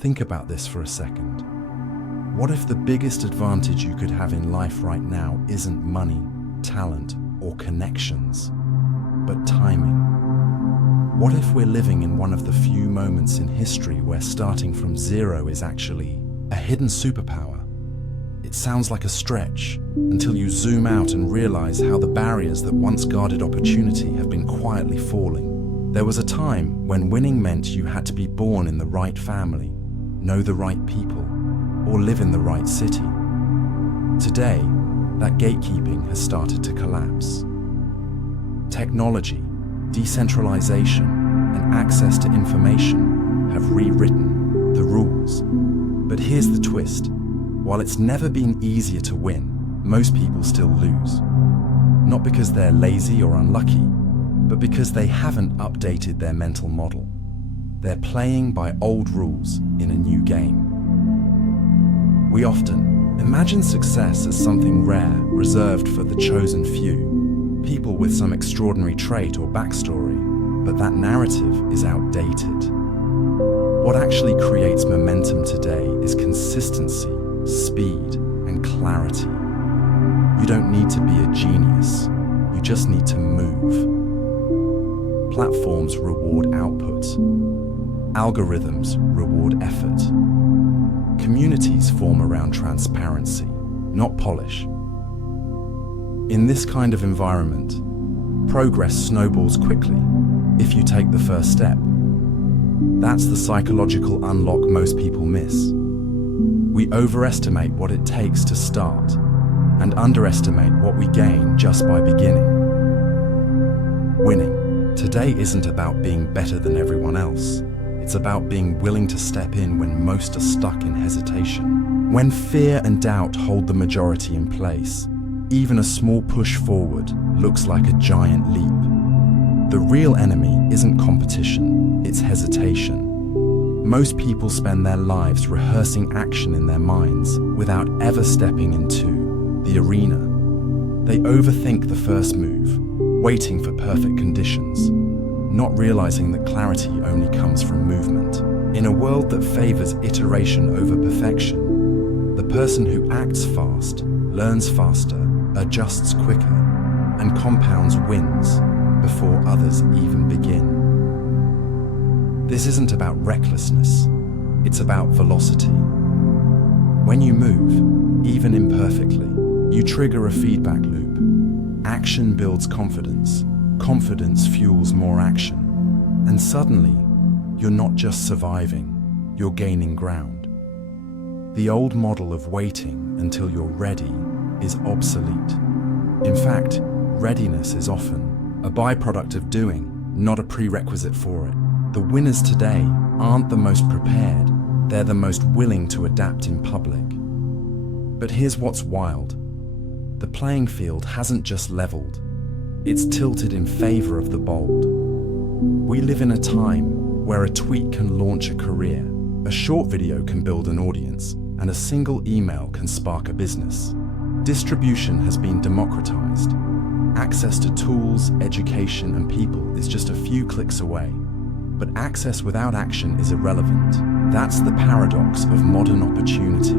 Think about this for a second. What if the biggest advantage you could have in life right now isn't money, talent, or connections, but timing? What if we're living in one of the few moments in history where starting from zero is actually a hidden superpower? It sounds like a stretch until you zoom out and realize how the barriers that once guarded opportunity have been quietly falling. There was a time when winning meant you had to be born in the right family, know the right people, or live in the right city. Today, that gatekeeping has started to collapse. Technology, decentralization, and access to information have rewritten the rules. But here's the twist. While it's never been easier to win, most people still lose. Not because they're lazy or unlucky, but because they haven't updated their mental model. They're playing by old rules in a new game. We often imagine success as something rare, reserved for the chosen few, people with some extraordinary trait or backstory, but that narrative is outdated. What actually creates momentum today is consistency, speed, and clarity. You don't need to be a genius, you just need to move. Platforms reward output. Algorithms reward effort. Communities form around transparency, not polish. In this kind of environment, progress snowballs quickly if you take the first step. That's the psychological unlock most people miss. We overestimate what it takes to start and underestimate what we gain just by beginning. Winning today isn't about being better than everyone else. It's about being willing to step in when most are stuck in hesitation. When fear and doubt hold the majority in place, even a small push forward looks like a giant leap. The real enemy isn't competition, it's hesitation. Most people spend their lives rehearsing action in their minds without ever stepping into the arena. They overthink the first move, waiting for perfect conditions, not realizing that clarity only comes from movement. In a world that favors iteration over perfection, the person who acts fast, learns faster, adjusts quicker, and compounds wins before others even begin. This isn't about recklessness, it's about velocity. When you move, even imperfectly, you trigger a feedback loop. Action builds confidence. Confidence fuels more action. And suddenly, you're not just surviving, you're gaining ground. The old model of waiting until you're ready is obsolete. In fact, readiness is often a byproduct of doing, not a prerequisite for it. The winners today aren't the most prepared, they're the most willing to adapt in public. But here's what's wild. The playing field hasn't just leveled, it's tilted in favor of the bold. We live in a time where a tweet can launch a career, a short video can build an audience, and a single email can spark a business. Distribution has been democratized. Access to tools, education, and people is just a few clicks away. But access without action is irrelevant. That's the paradox of modern opportunity.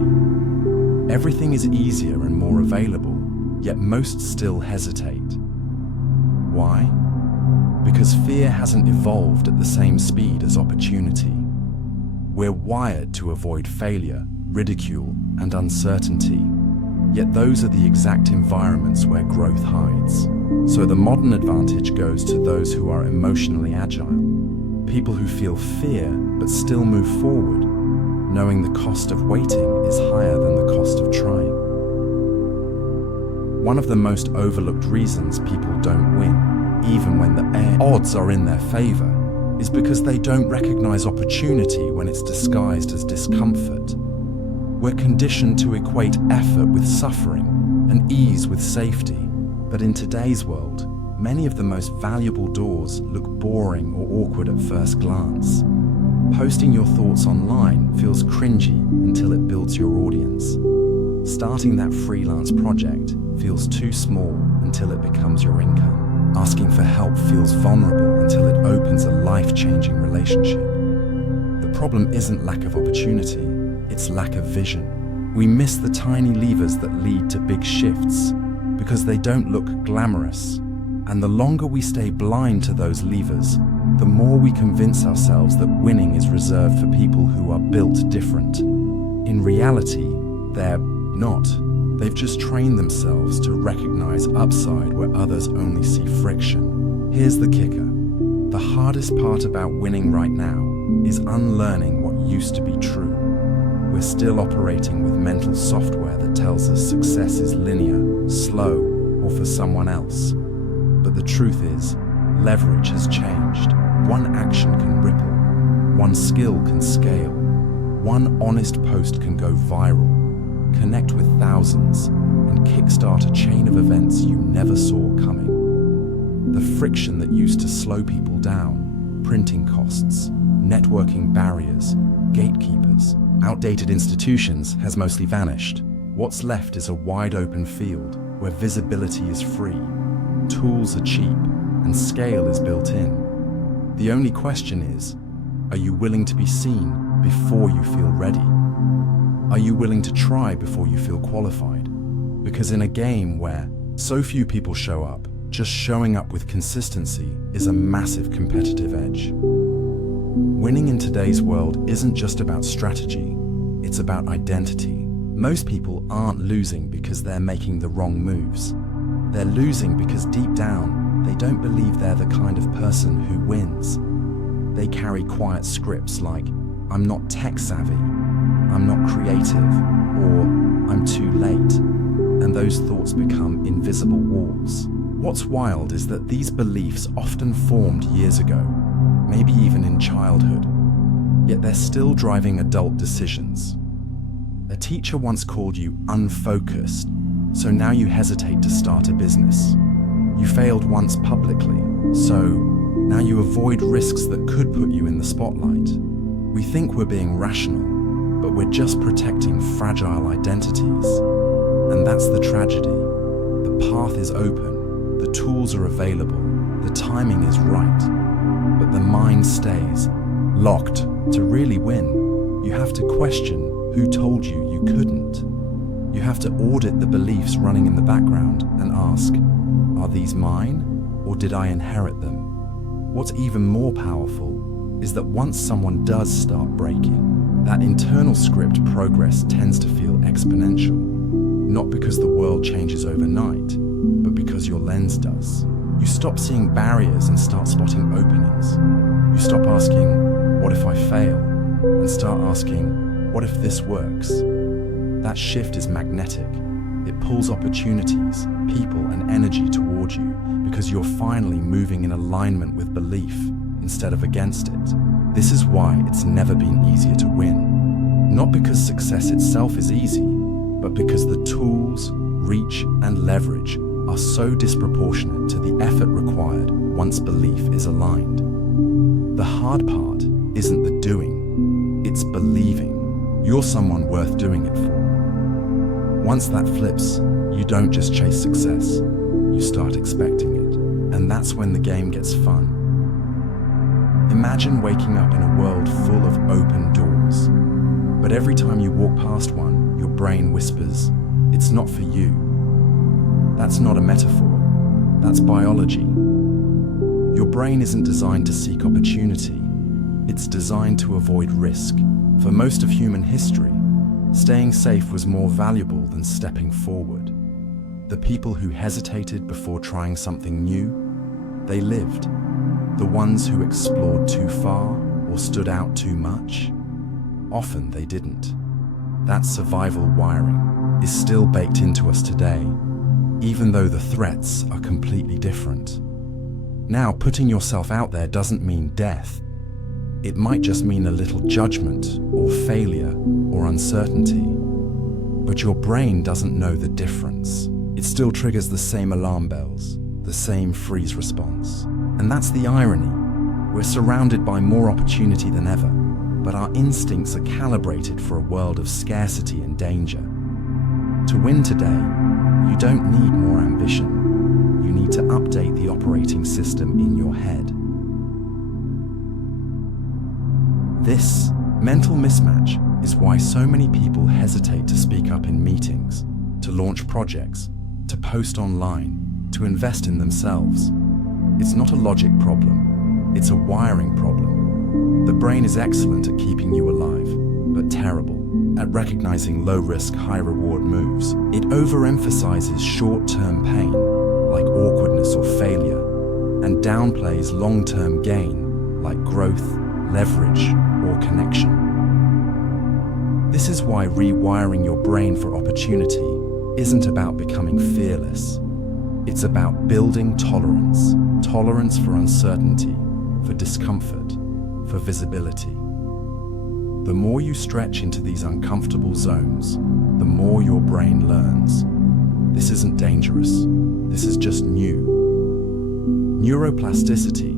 Everything is easier and more available, yet most still hesitate. Why? Because fear hasn't evolved at the same speed as opportunity. We're wired to avoid failure, ridicule, and uncertainty. Yet those are the exact environments where growth hides. So the modern advantage goes to those who are emotionally agile. People who feel fear but still move forward, knowing the cost of waiting is higher than the cost of trying. One of the most overlooked reasons people don't win, even when the odds are in their favor, is because they don't recognize opportunity when it's disguised as discomfort. We're conditioned to equate effort with suffering and ease with safety. But in today's world, many of the most valuable doors look boring or awkward at first glance. Posting your thoughts online feels cringy until it builds your audience. Starting that freelance project feels too small until it becomes your income. Asking for help feels vulnerable until it opens a life-changing relationship. The problem isn't lack of opportunity, it's lack of vision. We miss the tiny levers that lead to big shifts because they don't look glamorous. And the longer we stay blind to those levers, the more we convince ourselves that winning is reserved for people who are built different. In reality, they're not. They've just trained themselves to recognize upside where others only see friction. Here's the kicker. The hardest part about winning right now is unlearning what used to be true. We're still operating with mental software that tells us success is linear, slow, or for someone else. But the truth is, leverage has changed. One action can ripple. One skill can scale. One honest post can go viral, connect with thousands, and kickstart a chain of events you never saw coming. The friction that used to slow people down, printing costs, networking barriers, gatekeepers, outdated institutions has mostly vanished. What's left is a wide open field where visibility is free, tools are cheap, and scale is built in. The only question is, are you willing to be seen before you feel ready? Are you willing to try before you feel qualified? Because in a game where so few people show up, just showing up with consistency is a massive competitive edge. Winning in today's world isn't just about strategy, it's about identity. Most people aren't losing because they're making the wrong moves. They're losing because deep down, they don't believe they're the kind of person who wins. They carry quiet scripts like, I'm not tech savvy, I'm not creative, or I'm too late. And those thoughts become invisible walls. What's wild is that these beliefs often formed years ago, maybe even in childhood, yet they're still driving adult decisions. A teacher once called you unfocused, so now you hesitate to start a business. You failed once publicly, so now you avoid risks that could put you in the spotlight. We think we're being rational, but we're just protecting fragile identities. And that's the tragedy. The path is open, the tools are available, the timing is right, but the mind stays locked. To really win, you have to question who told you you couldn't. You have to audit the beliefs running in the background and ask, are these mine, or did I inherit them? What's even more powerful is that once someone does start breaking, that internal script progress tends to feel exponential. Not because the world changes overnight, but because your lens does. You stop seeing barriers and start spotting openings. You stop asking, what if I fail? And start asking, what if this works? That shift is magnetic. It pulls opportunities, people, and energy toward you because you're finally moving in alignment with belief instead of against it. This is why it's never been easier to win. Not because success itself is easy, but because the tools, reach, and leverage are so disproportionate to the effort required once belief is aligned. The hard part isn't the doing, it's believing you're someone worth doing it for. Once that flips, you don't just chase success, you start expecting it. And that's when the game gets fun. Imagine waking up in a world full of open doors. But every time you walk past one, your brain whispers, it's not for you. That's not a metaphor, that's biology. Your brain isn't designed to seek opportunity, it's designed to avoid risk. For most of human history, staying safe was more valuable than stepping forward. The people who hesitated before trying something new, they lived. The ones who explored too far or stood out too much, often they didn't. That survival wiring is still baked into us today, even though the threats are completely different. Now, putting yourself out there doesn't mean death. It might just mean a little judgment or failure or uncertainty. But your brain doesn't know the difference. It still triggers the same alarm bells, the same freeze response. And that's the irony. We're surrounded by more opportunity than ever, but our instincts are calibrated for a world of scarcity and danger. To win today, you don't need more ambition. You need to update the operating system in your head. This Mental mismatch is why so many people hesitate to speak up in meetings, to launch projects, to post online, to invest in themselves. It's not a logic problem, it's a wiring problem. The brain is excellent at keeping you alive, but terrible at recognizing low-risk, high-reward moves. It overemphasizes short-term pain, like awkwardness or failure, and downplays long-term gain, like growth, leverage, or connection. This is why rewiring your brain for opportunity isn't about becoming fearless. It's about building tolerance, tolerance for uncertainty, for discomfort, for visibility. The more you stretch into these uncomfortable zones, the more your brain learns. This isn't dangerous, this is just new. Neuroplasticity,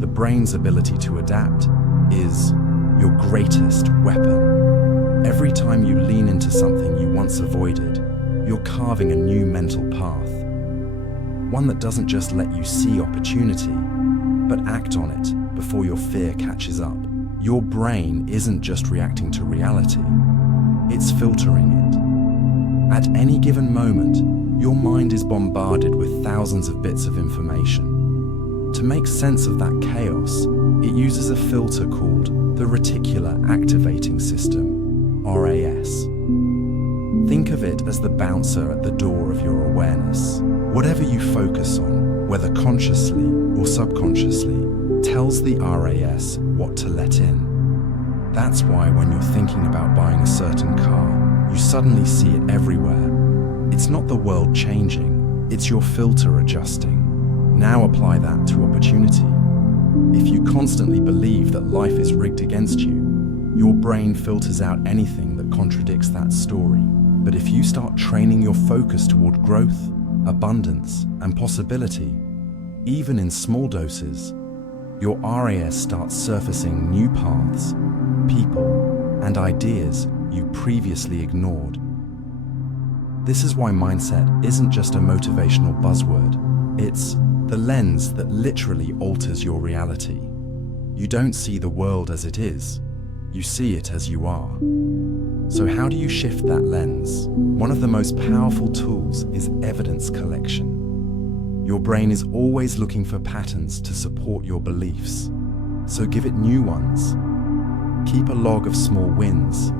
the brain's ability to adapt, is your greatest weapon. Every time you lean into something you once avoided, you're carving a new mental path. One that doesn't just let you see opportunity, but act on it before your fear catches up. Your brain isn't just reacting to reality, it's filtering it. At any given moment, your mind is bombarded with thousands of bits of information. To make sense of that chaos, it uses a filter called the Reticular Activating System, RAS. Think of it as the bouncer at the door of your awareness. Whatever you focus on, whether consciously or subconsciously, tells the RAS what to let in. That's why when you're thinking about buying a certain car, you suddenly see it everywhere. It's not the world changing, it's your filter adjusting. Now apply that to opportunity. If you constantly believe that life is rigged against you, your brain filters out anything that contradicts that story. But if you start training your focus toward growth, abundance, and possibility, even in small doses, your RAS starts surfacing new paths, people, and ideas you previously ignored. This is why mindset isn't just a motivational buzzword. It's the lens that literally alters your reality. You don't see the world as it is, you see it as you are. So how do you shift that lens? One of the most powerful tools is evidence collection. Your brain is always looking for patterns to support your beliefs, so give it new ones. Keep a log of small wins,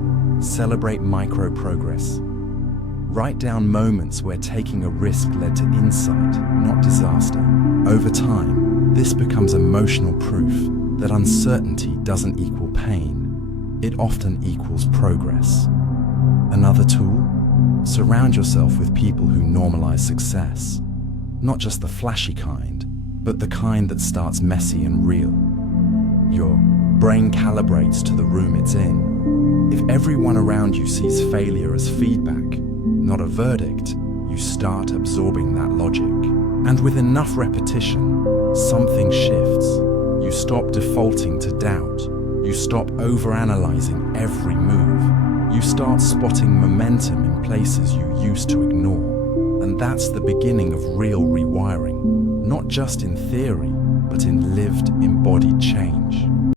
celebrate micro progress. Write down moments where taking a risk led to insight, not disaster. Over time, this becomes emotional proof that uncertainty doesn't equal pain. It often equals progress. Another tool? Surround yourself with people who normalize success. Not just the flashy kind, but the kind that starts messy and real. Your brain calibrates to the room it's in. If everyone around you sees failure as feedback, not a verdict, you start absorbing that logic. And with enough repetition, something shifts. You stop defaulting to doubt. You stop overanalyzing every move. You start spotting momentum in places you used to ignore. And that's the beginning of real rewiring, not just in theory, but in lived, embodied change.